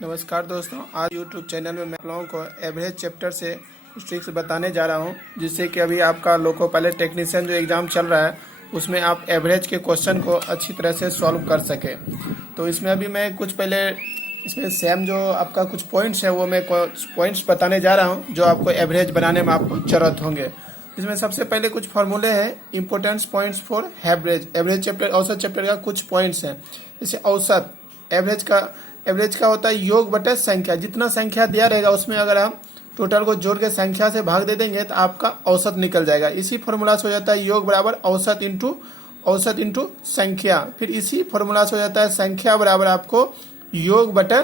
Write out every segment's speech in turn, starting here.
नमस्कार दोस्तों, आज YouTube चैनल में मैं आप लोगों को एवरेज चैप्टर से ट्रिक्स बताने जा रहा हूं, जिससे कि अभी आपका लोको पायलट टेक्नीशियन जो एग्ज़ाम चल रहा है उसमें आप एवरेज के क्वेश्चन को अच्छी तरह से सॉल्व कर सके। तो इसमें अभी मैं कुछ पहले इसमें सेम जो आपका कुछ पॉइंट्स है वो मैं कुछ पॉइंट्स बताने जा रहा हूँ जो आपको एवरेज बनाने में आपको ज़रूरत होंगे। इसमें सबसे पहले कुछ फार्मूले हैं, important points for average chapter, औसत चैप्टर का कुछ पॉइंट्स हैं। जैसे औसत एवरेज का होता है योग बटे संख्या। जितना संख्या दिया रहेगा उसमें अगर हम टोटल को जोड़ के संख्या से भाग दे देंगे तो आपका औसत निकल जाएगा। इसी फॉर्मूला से हो जाता है योग बराबर औसत इंटू संख्या। फिर इसी फॉर्मूला से हो जाता है संख्या बराबर आपको योग बटे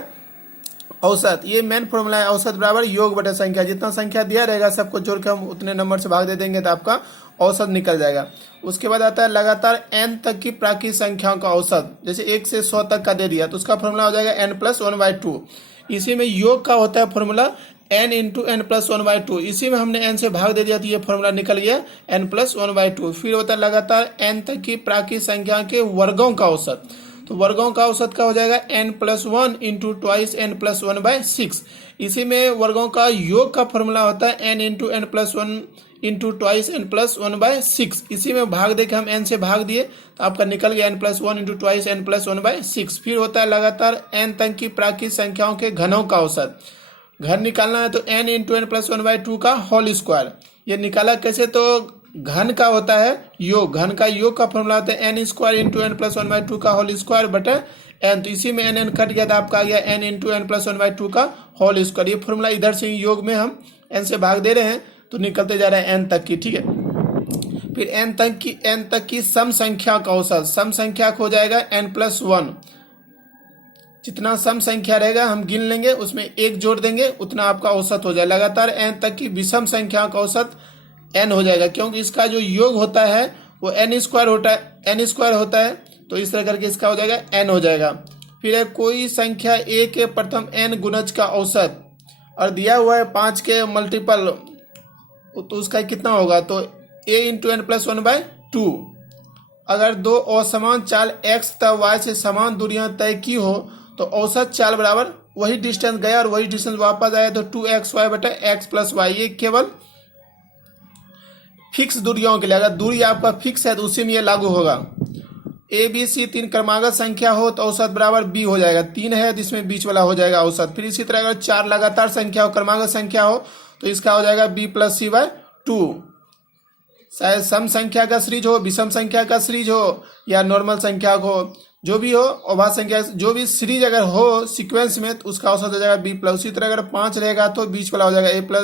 औसत। ये मेन फॉर्मूला है, औसत बराबर योग बटे संख्या। जितना संख्या दिया रहेगा सबको जोड़ के हम उतने नंबर से भाग दे देंगे तो आपका औसत निकल जाएगा। उसके बाद आता है लगातार n तक की प्राकृत संख्याओं का औसत। जैसे 1 से 100 तक का दे दिया तो उसका फॉर्मूला हो जाएगा n+1/2। इसी में योग का होता है फॉर्मूला n इंटू n+1/2। इसी में हमने n से भाग दे दिया तो ये फॉर्मूला निकल गया n+1/2। फिर होता है लगातार n तक की प्राकृत संख्या के वर्गों का औसत। तो वर्गों का औसत का हो जाएगा n+1 इंटू ट्वाइस n+1/6। इसी में वर्गों का योग का फॉर्मूला होता है n into n+1 into twice n+1/6। इसी में भाग दे के हम n से भाग दिए तो आपका निकल गया n+1 इंटू ट्वाइस n+1/6। फिर होता है लगातार n तक की प्राकृत संख्याओं के घनों का औसत। घन निकालना है तो n इंटू n+1/2 का होल स्क्वायर। ये निकाला कैसे? तो घन का होता है योग, घन का योग का फॉर्मूला होता है n स्क्वायर इंटू n+1/2 का होल स्क्वायर बटे n। तो इसी में n कट गया था, आपका आ गया n इंटू n+1/2 का होल स्क्वायर। ये फॉर्मूला इधर से योग में हम n से भाग दे रहे हैं तो निकलते जा रहा है n तक की, ठीक है। फिर n तक की सम संख्या का औसत। सम संख्या हो जाएगा n+1। जितना सम संख्या रहेगा हम गिन लेंगे, उसमें एक जोड़ देंगे, उतना आपका औसत हो जाएगा। लगातार n तक की विषम संख्या का औसत n हो जाएगा, क्योंकि इसका जो योग होता है वो n स्क्वायर होता है। तो इस तरह करके इसका हो जाएगा n हो जाएगा। फिर है कोई संख्या a के प्रथम n गुणज का औसत और दिया हुआ है 5 के मल्टीपल, तो उसका कितना होगा? तो a इंटू n+1/2। अगर दो असमान चाल x तथा y से समान दूरियां तय की हो तो औसत चाल बराबर वही डिस्टेंस गया और वही डिस्टेंस वापस आया तो 2xy बटा x+y। ये केवल फिक्स दूरियों के लिए, अगर दूरी आपका फिक्स है तो उसी में ये लागू होगा। ए बी सी 3 क्रमागत संख्या हो तो औसत बराबर b हो जाएगा। 3 है जिसमें बीच वाला हो जाएगा औसत। फिर इसी तरह अगर 4 लगातार संख्या हो, क्रमागत संख्या हो तो इसका हो जाएगा b+c/2। चाहे सम संख्या का सीरीज हो, विषम संख्या का सीरीज हो या नॉर्मल संख्या हो, जो भी हो, अभाज्य संख्या, जो भी सीरीज अगर हो सीक्वेंस में तो उसका औसत हो जाएगा b+। उसी तरह अगर 5 रहेगा तो बीच वाला हो जाएगा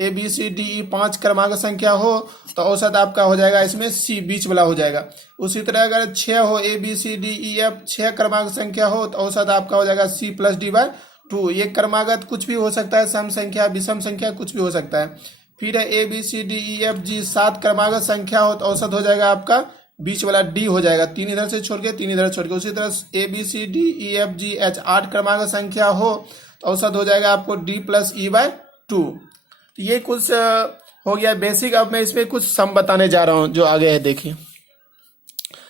a b c d e। 5 क्रमागत संख्या हो तो औसत आपका हो जाएगा इसमें c, बीच वाला हो जाएगा। उसी तरह अगर 6 हो, a b c d e f 6 क्रमागत संख्या हो तो औसत आपका हो जाएगा c+d/2। ये क्रमागत कुछ भी हो सकता है, सम संख्या, विषम संख्या, कुछ भी हो सकता है। फिर है a b c d e f g 7 क्रमागत संख्या हो तो औसत हो जाएगा आपका बीच वाला d हो जाएगा। 3 इधर से छोड़ के 3 इधर छोड़ के। उसी तरह a b c d e f g h 8 क्रमागत संख्या हो तो औसत हो जाएगा आपको d+e/2। तो ये कुछ हो गया बेसिक। अब मैं इसमें कुछ सम बताने जा रहा हूं जो आगे है, देखिए।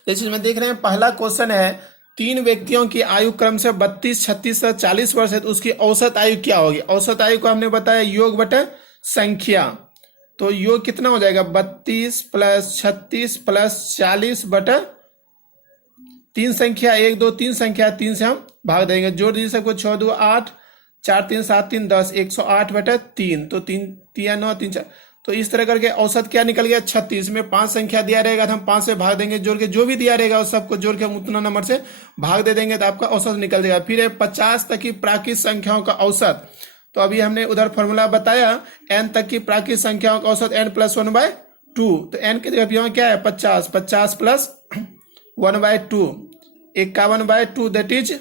जैसे इसमें देख रहे हैं पहला क्वेश्चन है, 3 व्यक्तियों की आयु क्रम से 32, 36 और 40 वर्ष है तो उसकी औसत आयु क्या होगी? औसत आयु को हमने बताया योग बटे संख्या। तो योग कितना हो जाएगा? 32 + 36 + 40 बटा 3 संख्या 1 2 3 संख्या 3 से हम भाग देंगे। जोड़ दीजिए सबको, 6 2 8, 4 3 7 3 10, 108 बटा 3। तो 3 3 9 3 4। तो इस तरह करके औसत क्या निकल गया? 36 में 5 संख्या दिया रहेगा तो हम 5 से भाग देंगे, जोड़ के जो भी दिया रहेगा उस सबको जोड़ के हम उतना नंबर से भाग दे देंगे तो आपका औसत निकल जाएगा। फिर है 50 तक की प्राकृत संख्याओं का औसत। तो अभी हमने उधर फॉर्मूला बताया, n तक की प्राकृत संख्याओं का औसत n+1/2। तो n की जगह यहाँ क्या है? 50 + 1/2 51/2 दैट इज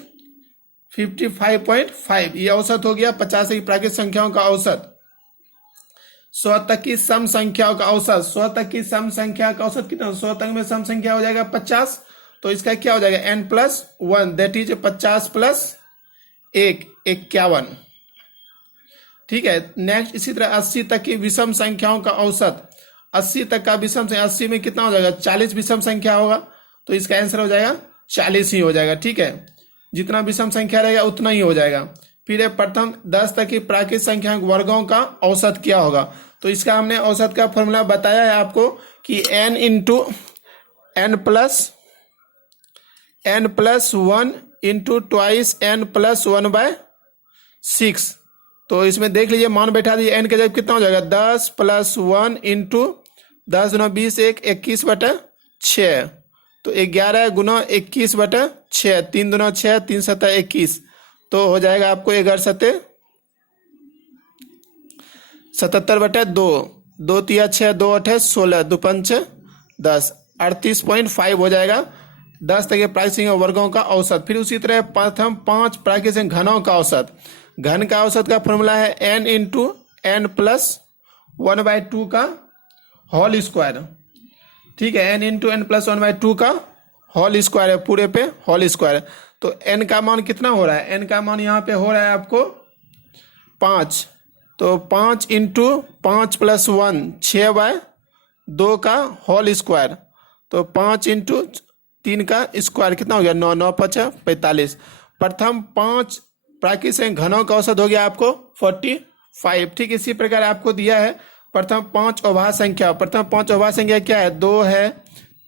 55.5। ये औसत हो गया 50 की प्राकृत संख्याओं का औसत। 100 तक की सम संख्याओं का औसत। 100 तक की सम संख्या का औसत कितना? 100 तक में सम संख्या हो जाएगा 50, तो इसका क्या हो जाएगा? n+1 that is 50 + 1 51। ठीक है। नेक्स्ट इसी तरह 80 तक की विषम संख्याओं का औसत। 80 तक का विषम संख्या, 80 में कितना हो जाएगा? 40 विषम संख्या होगा तो इसका आंसर हो जाएगा 40 ही हो जाएगा। ठीक है, जितना विषम संख्या रहेगा उतना ही हो जाएगा। फिर है प्रथम 10 तक की प्राकृतिक संख्या वर्गों का औसत क्या होगा। तो इसका हमने औसत का फॉर्मूला बताया है आपको कि n into N plus one into twice n plus 1/6। तो इसमें देख लीजिए, मान बैठा दीजिए, n के जगह कितना हो जाएगा 10 प्लस 1 इंटू 10 गुना 20 21/6। तो 11 गुना 21/6, 3 दुना 6, 3 सत्ता 21। तो हो जाएगा आपको 11 सत्ते 77/2, 2 तिया 6, 2 8 16, 2 पंच 10, 38.5 हो जाएगा 10 तक के प्राकृतिक वर्गों का औसत। फिर उसी तरह प्रथम 5 प्राकृतिक घनों का औसत। घन का औसत का फॉर्मूला है n इंटू एन प्लस 1/2 का होल स्क्वायर। ठीक है, n इंटू एन प्लस 1/2 का होल स्क्वायर है, पूरे पे होल स्क्वायर। तो n का मान कितना हो रहा है, n का मान यहाँ पे हो रहा है आपको 5। तो 5 इंटू 5 प्लस 1 6/2 का होल स्क्वायर। तो 5 इंटू 3 का स्क्वायर कितना हो गया 9, 9 5 45। प्रथम 5 प्राकृतिक घनों का औसत हो गया आपको 45। ठीक इसी प्रकार आपको दिया है प्रथम 5 अभाज्य संख्या। प्रथम 5 अभाज्य संख्या क्या है, 2 है,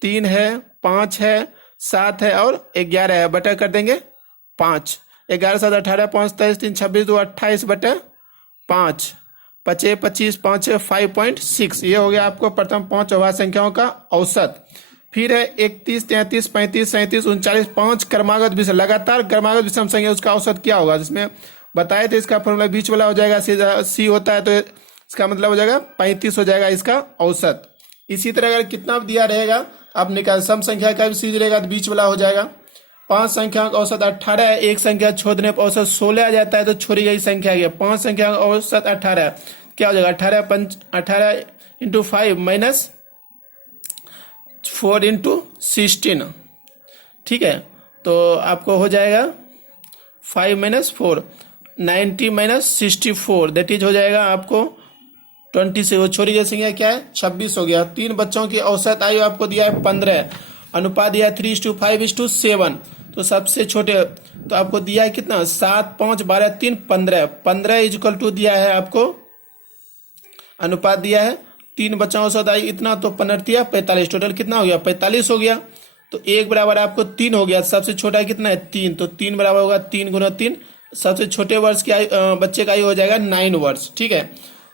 3 है, 5 है, 7 है और 11 है। बटा कर देंगे 5, 11 7 18, 5 23, 3 26, 2 28 बटा 5, 25 25 5 5.6। ये हो गया आपको प्रथम 5 अभाज्य संख्याओं का औसत। फिर है 31 33 35 37 39 5 क्रमागत विषम, लगातार क्रमागत विषम संख्या, उसका औसत क्या होगा। जिसमें बताए थे इसका फॉर्मूला बीच वाला हो जाएगा, सी होता है तो इसका मतलब हो जाएगा 35 हो जाएगा इसका औसत। इसी तरह अगर कितना दिया रहेगा आप निकाल, सम संख्या का भी सी रहेगा तो बीच वाला हो जाएगा। 5 संख्या का औसत 18 है, एक संख्या छोड़ देने पर औसत 16 आ जाता है तो छोड़ी गई संख्या है 5 संख्या का औसत 18 है, क्या हो जाएगा 18 इंटू 5 माइनस 4 इंटू 16। ठीक है, तो आपको हो जाएगा 5 माइनस 4 90 माइनस 64, दैट इज हो जाएगा आपको 20 से वो छोड़ी गई संख्या क्या है 26 हो गया। 3 बच्चों की औसत आयु आपको दिया है 15, अनुपात दिया है 3:5:7। तो सबसे छोटे तो आपको दिया है कितना 7 5 12 3 15, 15 इक्वल टू दिया है आपको, अनुपात दिया है 3 बच्चों औसत आयु इतना, तो 15 45, टोटल कितना हो गया 45 हो गया। तो 1 बराबर आपको 3 हो गया, सबसे छोटा कितना है 3, तो 3 बराबर होगा 3 गुना 3, सबसे छोटे वर्ष की आयु बच्चे का आयु हो जाएगा 9 वर्ष। ठीक है,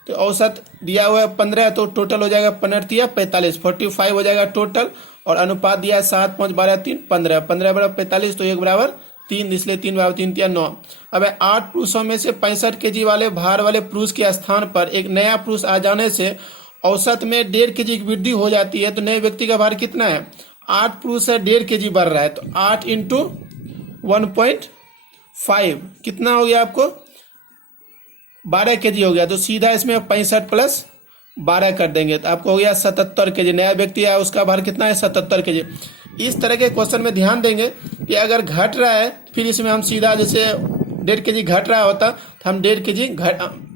तो औसत दिया हुआ है 15, तो टोटल हो जाएगा 15 45, 45 हो जाएगा टोटल। और अनुपात दिया है 7 5 12 3 15, 15 बराबर 45, तो 1 बराबर 3, इसलिए 3 बराबर 3 3 9। अब 8 पुरुषों में से 65 kg वाले भार वाले पुरुष के स्थान पर एक नया पुरुष आ जाने से औसत में 1.5 kg की वृद्धि हो जाती है। तो नए व्यक्ति का भार कितना है, 8 पुरुष है 1.5 kg बढ़ रहा है, तो 8 इंटू 1.5 कितना हो गया आपको 12 kg हो गया। तो सीधा इसमें 65 प्लस 12 कर देंगे तो आपको हो गया 77 kg। नया व्यक्ति आया उसका भार कितना है 77 kg। इस तरह के क्वेश्चन में ध्यान देंगे कि अगर घट रहा है फिर इसमें हम सीधा जैसे 1.5 kg घट रहा होता तो हम 1.5 kg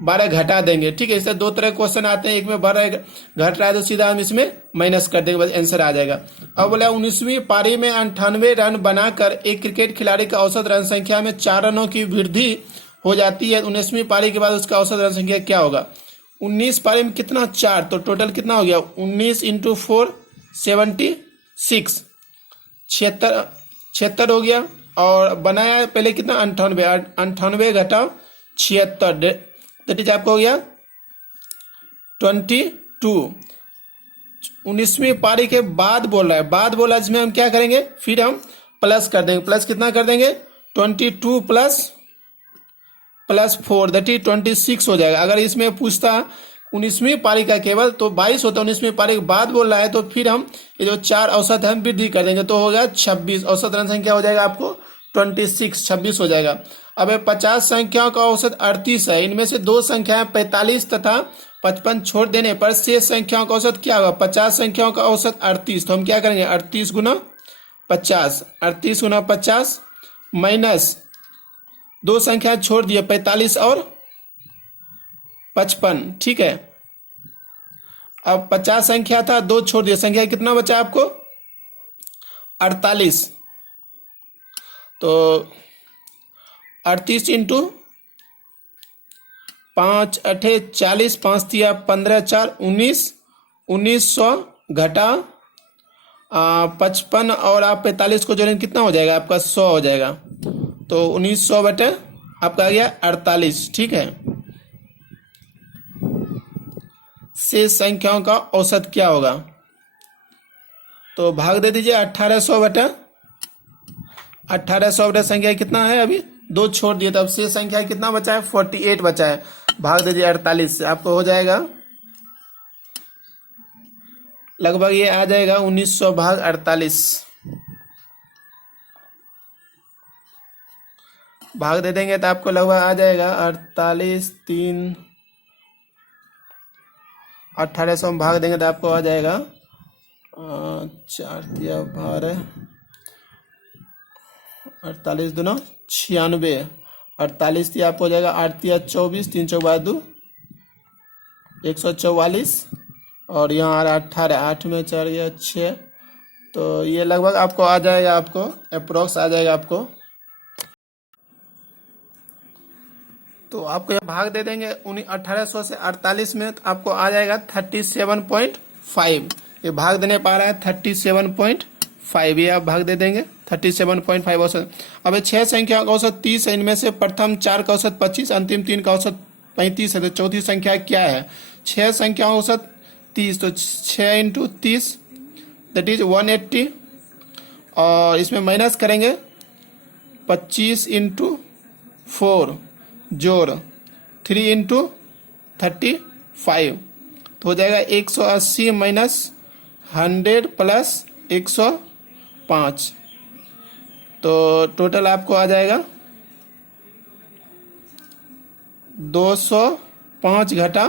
12 घटा देंगे। ठीक है, इससे 2 तरह के क्वेश्चन आते हैं, एक में बढ़ रहा है घट रहा है तो सीधा हम इसमें माइनस कर देंगे, बस आंसर आ जाएगा। अब बोला 19वीं पारी में 98 रन बनाकर एक क्रिकेट खिलाड़ी का औसत रन संख्या में 4 रनों की वृद्धि हो जाती है। 19वीं पारी के बाद उसका औसत रन संख्या क्या होगा। 19 पारी में कितना 4, तो टोटल कितना हो गया 19 इंटू 4 76, 76 हो गया। और बनाया पहले कितना 98, 98 घटाओ 76, दैट इज आपको हो गया 22। 19वीं पारी के बाद बोल रहा है, बाद बोला जिसमें हम क्या करेंगे फिर हम प्लस कर देंगे, प्लस कितना कर देंगे 22 प्लस 4 दैट इज 26 हो जाएगा। अगर इसमें पूछता 19वीं पारी का केवल तो 22 होता है, 19वीं पारी के बाद बोल रहा है तो फिर हम ये जो 4 औसत है हम वृद्धि कर देंगे तो हो गया 26। औसत रन संख्या हो जाएगा आपको 26 हो जाएगा। अब 50 संख्याओं का औसत 38 है, इनमें से 2 संख्याएं 45 तथा 55 छोड़ देने पर शेष संख्याओं का औसत क्या होगा। 50 संख्याओं का औसत 38, तो हम क्या करेंगे 38 गुना 50, 38 गुना 50 माइनस 2 संख्या छोड़ दिए 45 और 55। ठीक है, अब 50 संख्या था 2 छोड़ दिए, संख्या कितना बचा आपको 48। तो 38 इंटू 5 अठे 40, 5 तिया 15, 4 19, 1900 घटा 55 और आप 45 को जोड़ेंगे कितना हो जाएगा आपका 100 हो जाएगा। तो 1900 बटे आपका आ गया 48। ठीक है, शेष संख्याओं का औसत क्या होगा? तो भाग दे दीजिए 1800 बटे 1800 बटे संख्या कितना है, अभी 2 छोड़ दिए, तब शेष संख्या कितना बचा है 48 बचा है। भाग दीजिए 48 से, आपको हो जाएगा लगभग ये आ जाएगा 1900 भाग 48। भाग दे देंगे तो आपको लगभग आ जाएगा 48 3 1800 में भाग देंगे तो आपको आ जाएगा 4 तिया 12, 48 दूना 96, 48 तिया आपको हो जाएगा 8 तिया 24, 3 चौक 2 144 और यहाँ आ रहा 18, 8 में 4 गया 6, तो ये लगभग आपको आ जाएगा, आपको अप्रोक्स आ जाएगा आपको। तो आपको यहाँ भाग दे देंगे 1800 से 48 में, तो आपको आ जाएगा 37.5। ये भाग देने पा रहा है 37.5, ये आप भाग दे देंगे 37.5 औसत। अब 6 संख्या का औसत 30 है, इनमें से प्रथम 4 का औसत 25, अंतिम 3 का औसत 35 है, तो चौथी संख्या क्या है? 6 संख्या औसत 30, तो 6 इंटू 30 दैट इज 180, और इसमें माइनस करेंगे 25 इंटू 4 जोड़ 3 इंटू 35, तो हो जाएगा 180 माइनस 100 प्लस 105, तो टोटल आपको आ जाएगा 205 घटा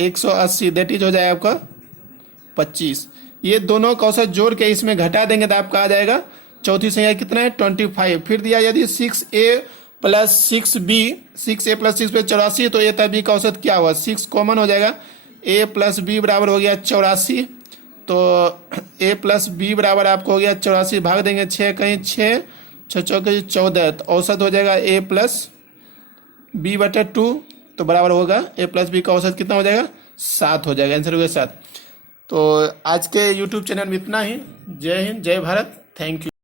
180 दैट इज हो जाएगा आपका 25। ये दोनों का औसत जोड़ के इसमें घटा देंगे तो आपका आ जाएगा चौथी संख्या कितना है 25। फिर दिया यदि 6a plus 6b, 6a plus 6b 84, तो a तब b का औसत क्या हुआ? 6 कॉमन हो जाएगा, a प्लस b बराबर हो गया 84, तो a प्लस b बराबर आपको हो गया 84। भाग देंगे 6 कहीं 6, 6 चौके 14, तो औसत हो जाएगा a प्लस b बटे 2, तो बराबर होगा a प्लस b का औसत कितना हो जाएगा 7 हो जाएगा। आंसर हो गया 7। तो आज के YouTube चैनल में इतना ही। जय हिंद, जय भारत, थैंक यू।